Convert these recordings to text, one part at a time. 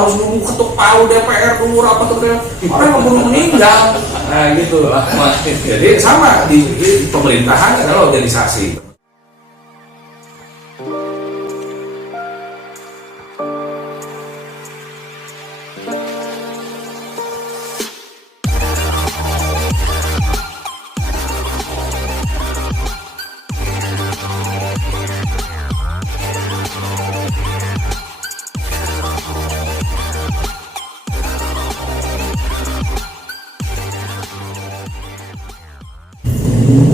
harus nunggu ketuk palu DPR dulu rapat DPR, orang yang belum meninggal. Nah gitu. Jadi sama di pemerintahan adalah organisasi.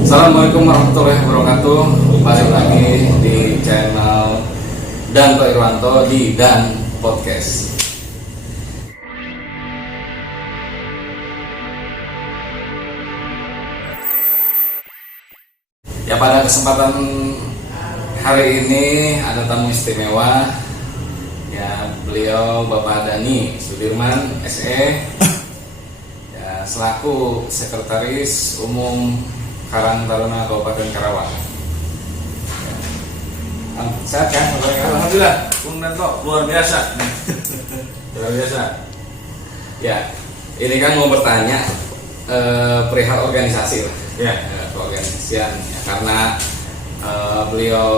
Assalamualaikum warahmatullahi wabarakatuh. Balik lagi di channel Danto Irwanto di Dan Podcast. Ya, pada kesempatan hari ini ada tamu istimewa. Ya, beliau Bapak Dhani Sudirman SE, ya, selaku Sekretaris Umum Karang Taruna Kabupaten Karawang. Sehat kan? Alhamdulillah, Bung Danto luar biasa. Luar biasa. Ya, ini kan mau bertanya perihal organisasi lah. Ya, keorganisasian. Ya, karena beliau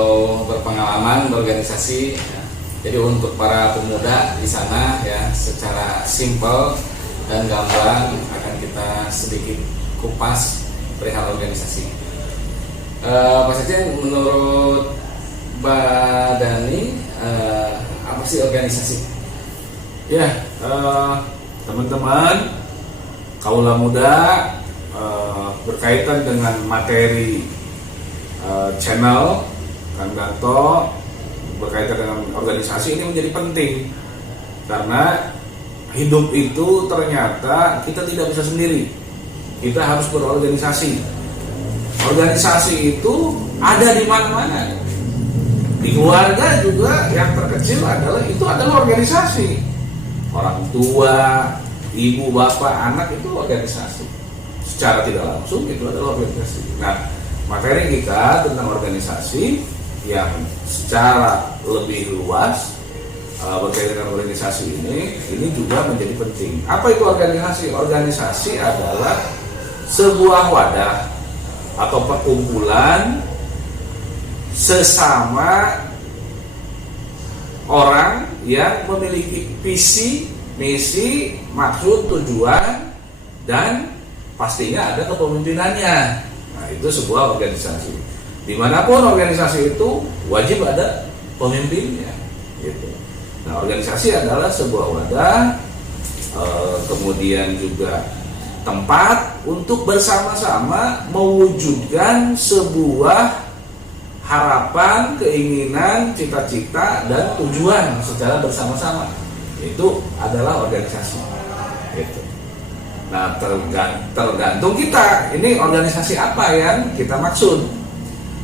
berpengalaman berorganisasi. Ya. Jadi untuk para pemuda di sana ya, secara simpel dan gamblang akan kita sedikit kupas perihal organisasi. Pak Sekjen, menurut Mbak Dhani, apa sih organisasi? ya teman-teman kaula muda, berkaitan dengan materi channel Kang Danto berkaitan dengan organisasi ini menjadi penting karena hidup itu ternyata kita tidak bisa sendiri. Kita harus berorganisasi. Organisasi itu ada di mana-mana. Di keluarga juga yang terkecil adalah organisasi. Orang tua, ibu, bapak, anak itu organisasi. Secara tidak langsung itu adalah organisasi. Nah, materi kita tentang organisasi yang secara lebih luas berkaitan dengan organisasi ini juga menjadi penting. Apa itu organisasi? Organisasi adalah sebuah wadah atau perkumpulan sesama orang yang memiliki visi, misi, maksud, tujuan, dan pastinya ada kepemimpinannya. Nah, itu sebuah organisasi. Dimanapun organisasi itu wajib ada pemimpinnya. Gitu. Nah, organisasi adalah sebuah wadah, kemudian juga tempat untuk bersama-sama mewujudkan sebuah harapan, keinginan, cita-cita, dan tujuan secara bersama-sama. Itu adalah organisasi. Gitu. Nah, tergantung kita, ini organisasi apa yang kita maksud.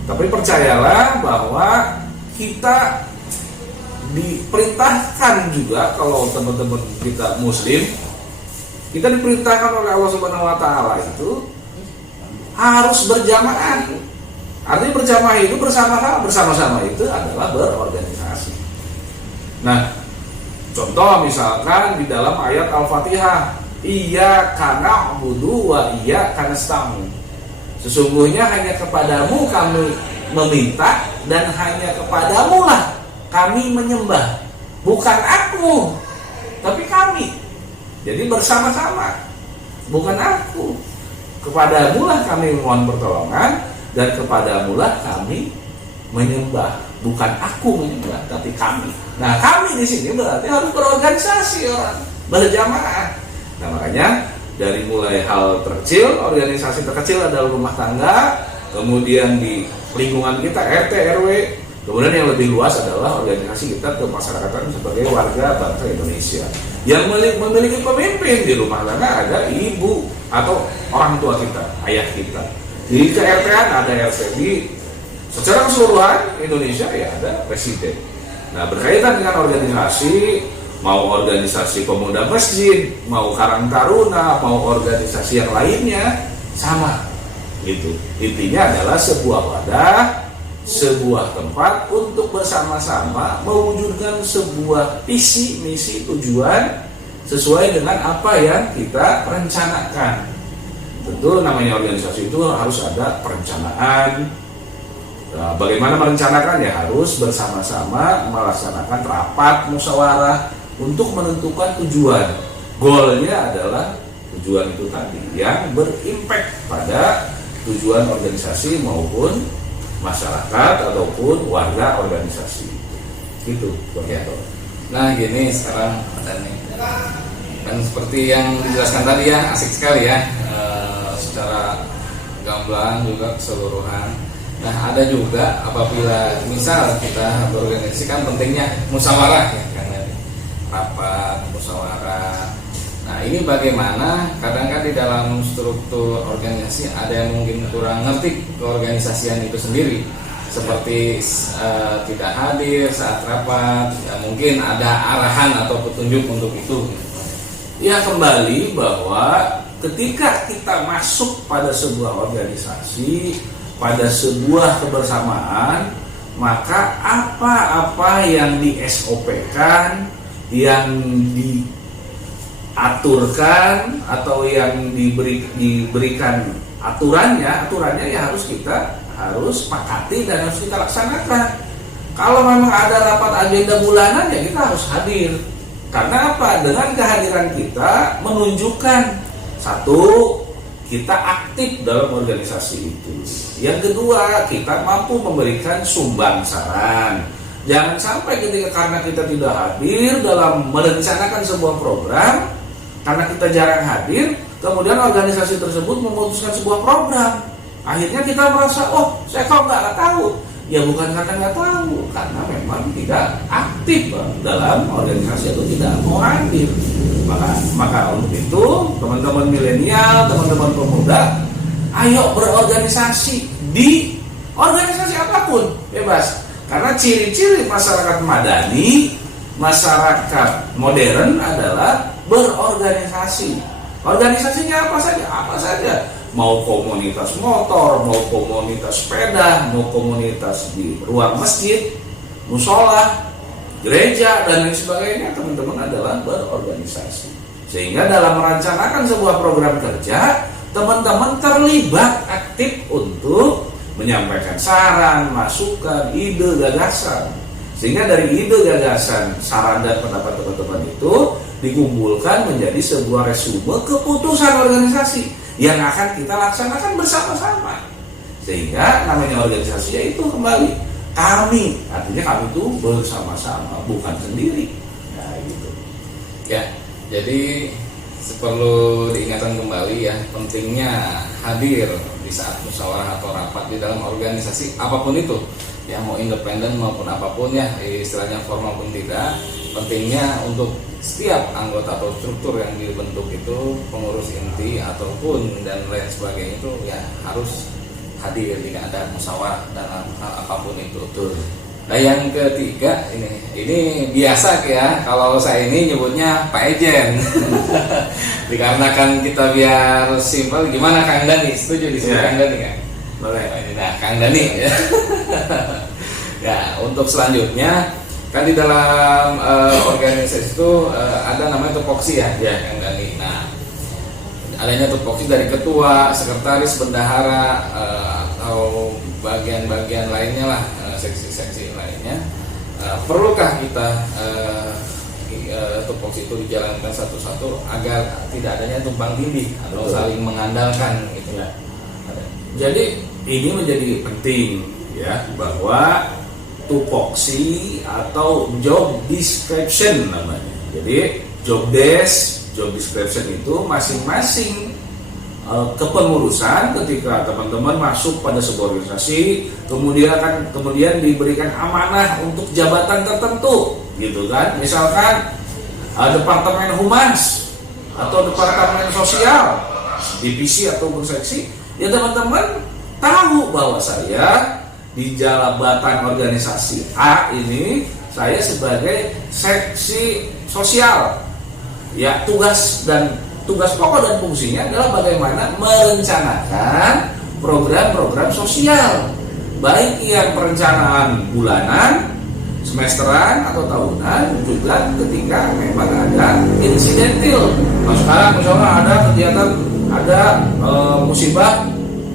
Tapi percayalah bahwa kita diperintahkan juga, kalau teman-teman kita Muslim, kita diperintahkan oleh Allah Subhanahu wa Ta'ala itu harus berjamaah. Artinya berjamaah itu bersama-sama itu adalah berorganisasi. Nah, contoh misalkan di dalam ayat Al-Fatihah, iyyaka na'budu wa iyyaka nasta'in. Sesungguhnya hanya kepadamu kami meminta dan hanya kepadamu lah kami menyembah. Bukan aku, tapi kami. Jadi bersama-sama, bukan aku. Kepadamu lah kami mohon pertolongan dan kepadamu lah kami menyembah. Bukan aku menyembah, tapi kami. Nah, kami di sini berarti harus berorganisasi, orang berjamaah. Nah, makanya dari mulai hal terkecil, organisasi terkecil adalah rumah tangga, kemudian di lingkungan kita RT RW, kemudian yang lebih luas adalah organisasi kita kemasyarakatan sebagai warga bangsa Indonesia. Yang memiliki pemimpin di rumah tangga ada ibu atau orang tua kita, ayah kita. Di KRT-an ada RT, di secara keseluruhan Indonesia ya ada presiden. Nah, berkaitan dengan organisasi, mau organisasi pemuda masjid, mau Karang Taruna, mau organisasi yang lainnya, sama gitu. Intinya adalah sebuah wadah sebuah tempat untuk bersama-sama mewujudkan sebuah visi, misi, tujuan sesuai dengan apa yang kita rencanakan. Tentu namanya organisasi itu harus ada perencanaan. Nah, bagaimana merencanakan? Ya harus bersama-sama melaksanakan rapat musyawarah untuk menentukan tujuan. Goalnya adalah tujuan itu tadi yang berimpact pada tujuan organisasi maupun masyarakat ataupun warga organisasi. Gitu, Bang Yanto. Nah gini sekarang nih, kan seperti yang dijelaskan tadi ya, asik sekali ya, secara gamblang juga keseluruhan. Nah ada juga apabila misal kita berorganisasi kan pentingnya musyawarah ya, karena rapat musyawarah. Nah ini bagaimana kadang kan di dalam struktur organisasi ada yang mungkin kurang ngerti keorganisasian itu sendiri, seperti tidak hadir saat rapat, ya mungkin ada arahan atau petunjuk untuk itu. Ya kembali bahwa ketika kita masuk pada sebuah organisasi, pada sebuah kebersamaan, maka apa-apa yang di SOP-kan, yang diaturkan atau yang diberikan aturannya ya harus sepakati dan harus kita laksanakan. Kalau memang ada rapat agenda bulanan ya kita harus hadir. Karena apa? Dengan kehadiran kita menunjukkan satu, kita aktif dalam organisasi itu. Yang kedua, kita mampu memberikan sumbang saran. Jangan sampai karena kita tidak hadir dalam merencanakan sebuah program, karena kita jarang hadir, kemudian organisasi tersebut memutuskan sebuah program. Akhirnya kita merasa, oh saya kok nggak tahu. Ya bukan karena nggak tahu, karena memang tidak aktif dalam organisasi atau tidak mau hadir. Maka untuk itu teman-teman milenial, teman-teman pemuda, ayo berorganisasi di organisasi apapun, bebas. Karena ciri-ciri masyarakat madani, masyarakat modern adalah berorganisasi. Organisasinya apa saja? Apa saja. Mau komunitas motor, mau komunitas sepeda, mau komunitas di ruang masjid, musola, gereja, dan lain sebagainya, teman-teman adalah berorganisasi. Sehingga dalam merencanakan sebuah program kerja, teman-teman terlibat aktif untuk menyampaikan saran, masukan, ide, gagasan. Sehingga dari ide, gagasan, saran, dan pendapat teman-teman itu dikumpulkan menjadi sebuah resume keputusan organisasi yang akan kita laksanakan bersama-sama. Sehingga namanya organisasi yaitu kembali kami, artinya kami itu bersama-sama, bukan sendiri. Nah gitu. Ya, jadi perlu diingatkan kembali ya, pentingnya hadir di saat musyawarah atau rapat di dalam organisasi apapun itu, ya mau independen maupun apapun ya, istilahnya formal pun tidak. Pentingnya untuk setiap anggota atau struktur yang dibentuk itu, pengurus inti ataupun dan lain sebagainya itu ya harus hadir jika ada musyawarah dan apapun itu. Betul. Nah yang ketiga ini biasa ya, kalau saya ini nyebutnya Pak Ejen. Dikarenakan kita biar simpel, gimana Kang Dani? Setuju disebut Kang Dani kan? Boleh. Nah Kang Dani ya. Ya untuk selanjutnya kan di dalam organisasi itu ada namanya tupoksi ya, Kang Dani. Nah adanya tupoksi dari ketua, sekretaris, bendahara atau bagian-bagian lainnya lah, seksi-seksi lainnya. Perlukah kita tupoksi itu dijalankan satu-satu agar tidak adanya tumpang tindih atau saling mengandalkan gitu ya? Jadi ini menjadi penting ya, bahwa tupoksi atau job description namanya. Jadi job description itu masing-masing kepengurusan ketika teman-teman masuk pada sebuah organisasi, kemudian diberikan amanah untuk jabatan tertentu, gitu kan? Misalkan departemen humas atau departemen sosial, divisi atau seksi, ya teman-teman tahu bahwa saya di jabatan organisasi A ini saya sebagai seksi sosial. Ya, tugas pokok dan fungsinya adalah bagaimana merencanakan program-program sosial. baik yang perencanaan bulanan, semesteran atau tahunan, juga ketika memang ada insidentil. Nah sekarang misalnya ada kegiatan, ada musibah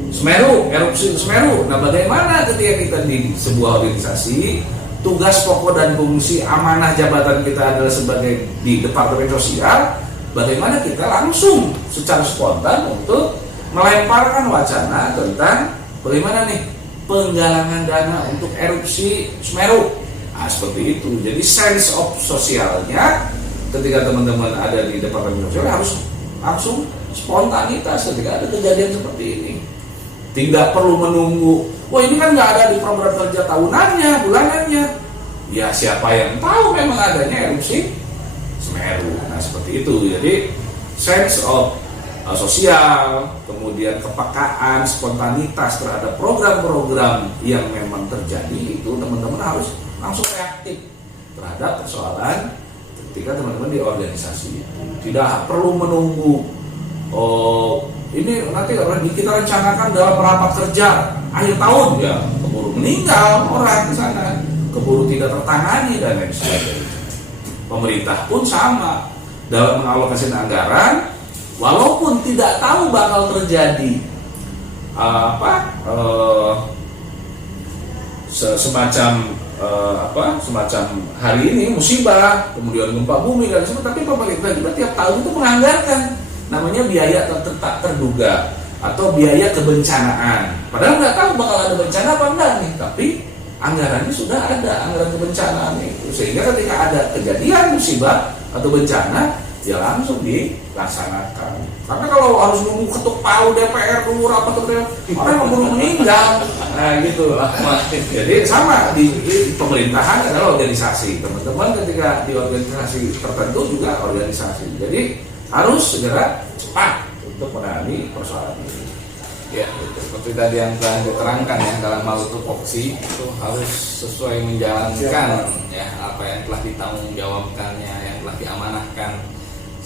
Semeru, erupsi Semeru. Nah bagaimana ketika kita di sebuah organisasi, tugas pokok dan fungsi amanah jabatan kita adalah sebagai di Departemen Sosial, bagaimana kita langsung secara spontan untuk melemparkan wacana tentang bagaimana nih penggalangan dana untuk erupsi Semeru. Nah seperti itu. Jadi sense of sosialnya ketika teman-teman ada di Departemen Sosial harus langsung spontanitas ketika ada kejadian seperti ini. Tidak perlu menunggu, wah ini kan nggak ada di program kerja tahunannya, bulanannya. Ya siapa yang tahu memang adanya erupsi Semeru. Nah seperti itu. Jadi sense of sosial, kemudian kepekaan, spontanitas terhadap program-program yang memang terjadi, itu teman-teman harus langsung reaktif terhadap persoalan ketika teman-teman di organisasi. Tidak perlu menunggu, ini nanti kita rencanakan dalam rapat kerja akhir tahun, ya keburu meninggal orang di sana, keburu tidak tertangani dan lain sebagainya. Pemerintah pun sama dalam mengalokasikan anggaran. Walaupun tidak tahu bakal terjadi semacam hari ini musibah, kemudian gempa bumi dan sebagainya, tapi pemerintah juga tiap tahun itu menganggarkan namanya biaya tak terduga atau biaya kebencanaan. Padahal nggak tahu bakal ada bencana apa enggak nih, tapi anggarannya sudah ada, anggaran kebencanaan itu, sehingga ketika ada kejadian musibah atau bencana ya langsung dilaksanakan. Karena kalau harus nunggu ketuk palu DPR dulu rapat DPR, orang belum meninggal. Nah gitu. Jadi sama di pemerintahan adalah organisasi. Teman-teman ketika di organisasi tertentu juga organisasi. Jadi harus segera cepat untuk menangani persoalan ini. Ya, seperti tadi yang telah diterangkan ya, dalam hal tupoksi itu harus sesuai menjalankan ya apa yang telah ditanggungjawabkannya, yang telah diamanahkan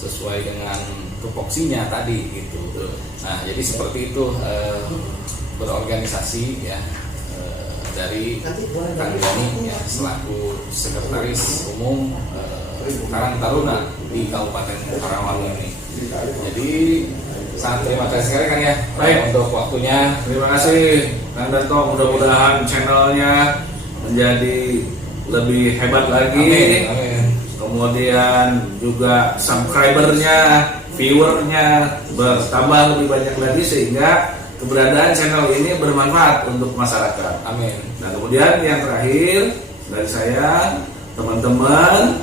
sesuai dengan tupoksinya tadi gitu. Nah jadi seperti itu berorganisasi ya dari Kang Dani ya, selaku sekretaris umum Karang Taruna di Kabupaten Karawang ini. Jadi sangat terima kasih sekali Kang ya. Baik, untuk waktunya. Terima kasih Kang Danto, mudah-mudahan channelnya menjadi lebih hebat lagi. Amin, amin. Kemudian juga subscribernya, viewernya bertambah lebih banyak lagi sehingga keberadaan channel ini bermanfaat untuk masyarakat. Amin. Nah kemudian yang terakhir dari saya, teman-teman,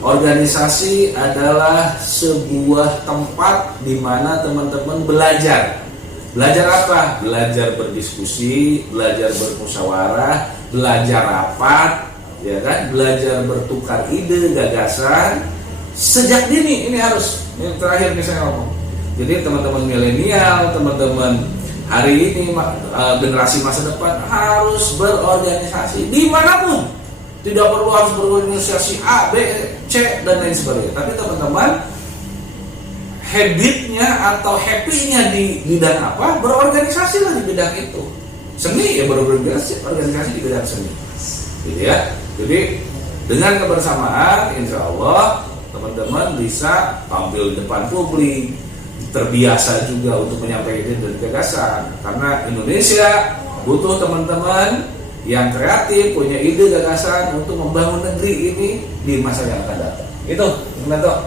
organisasi adalah sebuah tempat di mana teman-teman belajar. Belajar apa? Belajar berdiskusi, belajar bermusyawarah, belajar rapat, ya kan? Belajar bertukar ide, gagasan sejak dini. Ini harus, ini terakhir nih saya ngomong. Jadi teman-teman milenial, teman-teman hari ini generasi masa depan harus berorganisasi dimanapun. Tidak perlu harus berorganisasi A, B, C dan lain sebagainya. Tapi teman-teman habitnya atau happy-nya di bidang apa, berorganisasi lah di bidang itu. Seni ya berorganisasi di bidang seni, gitu ya. Jadi dengan kebersamaan, insya Allah teman-teman bisa tampil di depan publik, terbiasa juga untuk menyampaikan ide dan gagasan. Karena Indonesia butuh teman-teman yang kreatif, punya ide gagasan untuk membangun negeri ini di masa yang akan datang. Itu,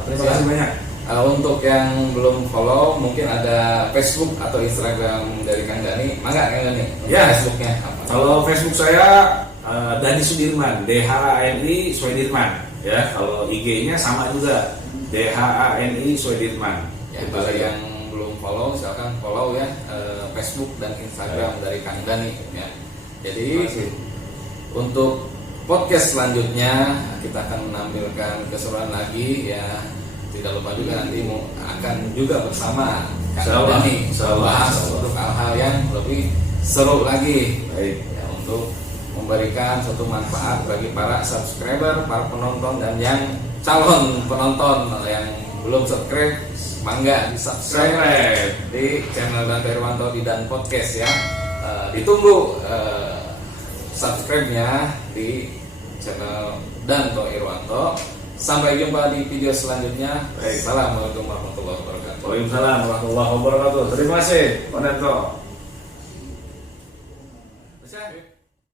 terima kasih banyak. Untuk yang belum follow, mungkin ada Facebook atau Instagram dari Kang Dani. Mangga Kang Dani? Ya, Facebooknya apa? Kalau Facebook saya Dani Sudirman, DHANI Sudirman. Ya, kalau IG-nya sama juga, DHANI Sudirman. Ya, kalau yang belum follow, silakan follow ya Facebook dan Instagram dari Kang Dani. Ya. Jadi untuk podcast selanjutnya kita akan menampilkan keseruan lagi ya. Tidak lupa juga nanti akan juga bersama Kang Dani bahas untuk hal-hal yang lebih seru lagi. Baik. Ya, untuk memberikan suatu manfaat bagi para subscriber, para penonton dan yang calon penonton yang belum subscribe, mangga di subscribe di channel Danto Irwanto di Dan Podcast ya. Ditunggu subscribe-nya di channel Danto Irwanto. Sampai jumpa di video selanjutnya. Assalamualaikum warahmatullahi wabarakatuh. Waalaikumsalam warahmatullahi wabarakatuh. Terima kasih, Pak Danto. Bisa?